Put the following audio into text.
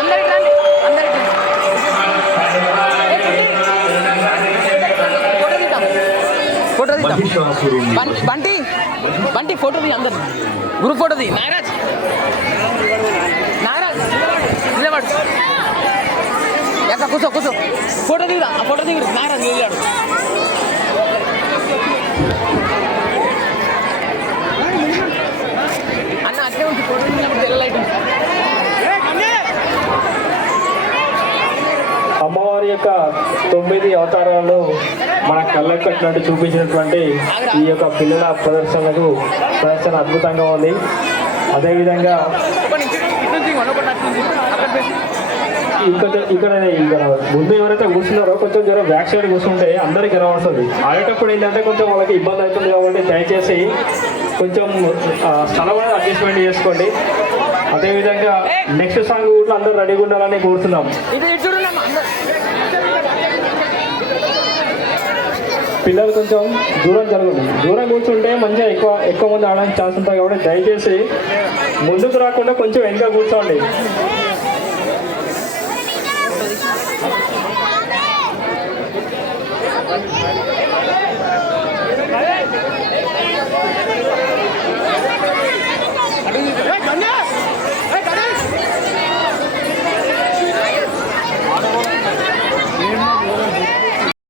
అందరికి రండి, అందరికి ఫోటో తీద్దాం. బంటి బంటి ఫోటో తీ, అందరు గ్రూప్ ఫోటో తీ. నాగరాజ్ నిలబడు, ఎక్క కూర్చో ఫోటో దిగుదా, ఆ ఫోటో దిగుడు. నాగరాజ్ నిలబడు. అన్న అట్లే ఉంటుంది ఫోటో దిగినప్పుడు తెల్ల లైట్. అమ్మవారి యొక్క 9 అవతారాలు మన కళ్ళకు కట్టినట్టు చూపించినటువంటి ఈ యొక్క పిల్లల ప్రదర్శన అద్భుతంగా ఉంది. అదేవిధంగా ఇక్కడ ముందు ఎవరైతే కూర్చున్నారో కొంచెం జ్వరం బ్యాక్ సైడ్ కూర్చుంటే అందరికీ కనబడుతుంది. ఆడేటప్పుడు ఏంటంటే కొంచెం వాళ్ళకి ఇబ్బంది అవుతుంది కాబట్టి దయచేసి కొంచెం స్థలం అనేది అడ్జస్ట్మెంట్ చేసుకోండి. అదేవిధంగా నెక్స్ట్ సాంగ్ కూడా అందరూ రెడీగా ఉండాలని కోరుతున్నాం. పిల్లలు కొంచెం దూరం జరగండి. దూరం కూర్చుంటే మంచిగా ఎక్కువ మంది ఆడడానికి ఛాన్స్ ఉంటుంది కాబట్టి దయచేసి ముందుకు రాకుండా కొంచెం వెనక కూర్చోండి.